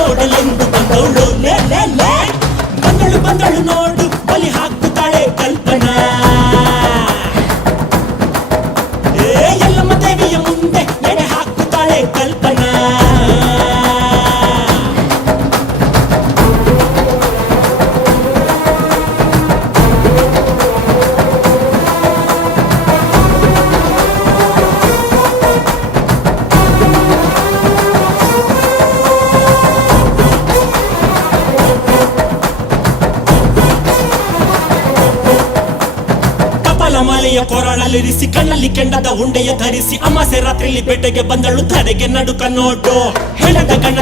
ನೋಡಲೆಂದು ಬಂದವಳು ಲೇ ಲೇ ಲೇ ಬಂದಳು ನೋಡು ಬಲಿ ಹಾಕುತ್ತಾಳೆ ಕಲ್ಪನಾ ಎಲ್ಲಮ್ಮ ದೇವಿಯ ಮುಂದೆ ಎಡೆ ಹಾಕುತ್ತಾಳೆ ಕಲ್ಪನಾ ಮಾಲೆಯ ಕೊರಳಲ್ಲಿರಿಸಿ ಕಣ್ಣಲ್ಲಿ ಕೆಂಡದ ಉಂಡೆಯ ಧರಿಸಿ ಅಮಾಸೆ ರಾತ್ರಿಯಲ್ಲಿ ಬೇಟೆಗೆ ಬಂದಳು ತಡೆಗೆ ನಡುಕ ನೋಡು ಹೆಣದ ಗಣ್ಣ